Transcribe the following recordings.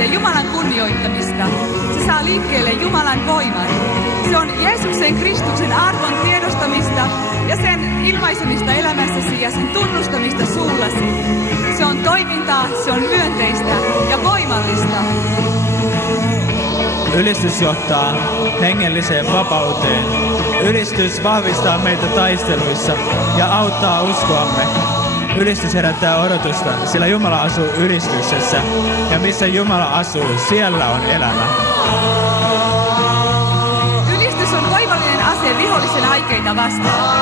merkitsee Jumalan kunnioittamista. Se saa liikkeelle Jumalan voiman. Se on Jeesuksen Kristuksen arvon tiedostamista ja sen ilmaisemista elämässäsi ja sen tunnustamista suullasi. Se on toimintaa, se on myönteistä ja voimallista. Ylistys johtaa hengelliseen vapauteen. Ylistys vahvistaa meitä taisteluissa ja auttaa uskoamme. Ylistys herättää odotusta, sillä Jumala asuu ylistyksessä, ja missä Jumala asuu, siellä on elämä. Ylistys on voimallinen ase vihollisen aikeita vastaan.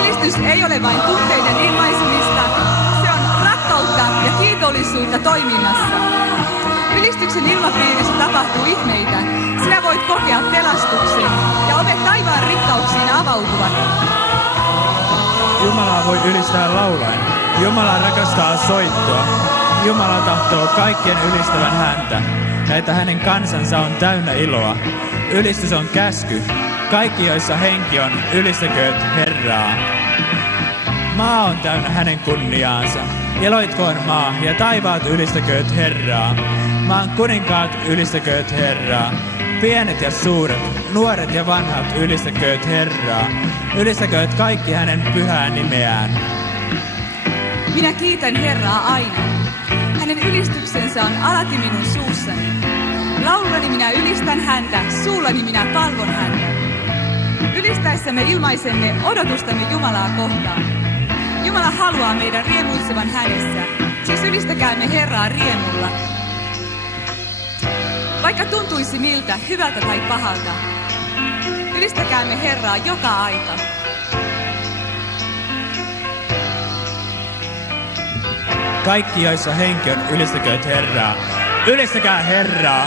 Ylistys ei ole vain tunteiden ilmaisemista, se on rakkautta ja kiitollisuutta toiminnassa. Ylistyksen ilmapiirissä tapahtuu ihmeitä. Sinä voit kokea pelastuksen ja ovet taivaan rikkauksiin avautuvat. Jumalaa voi ylistää laulaen. Jumala rakastaa soittoa. Jumala tahtoo kaikkien ylistävän häntä, ja että hänen kansansa on täynnä iloa. Ylistys on käsky. Kaikki, joissa henki on, ylistäkööt Herraa. Maa on täynnä hänen kunniaansa. Eloitkoon maa, ja taivaat ylistäkööt Herraa. Maan kuninkaat ylistäkööt Herraa. Pienet ja suuret, nuoret ja vanhat ylistäkööt Herraa. Ylistäkööt kaikki hänen pyhää nimeään. Minä kiitän Herraa aina. Hänen ylistyksensä on alati minun suussani. Laulullani minä ylistän häntä, suullani minä palvon häntä. Ylistäessämme ilmaisemme odotustamme Jumalaa kohtaan. Jumala haluaa meidän riemuitsevan hänessä, siis ylistäkäämme Herraa riemulla. Vaikka tuntuisi miltä, hyvältä tai pahalta, ylistäkäämme Herraa joka aika. Kaikki, joissa henki on, ylistäkööt Herraa. Ylistäkää Herraa!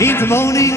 In the morning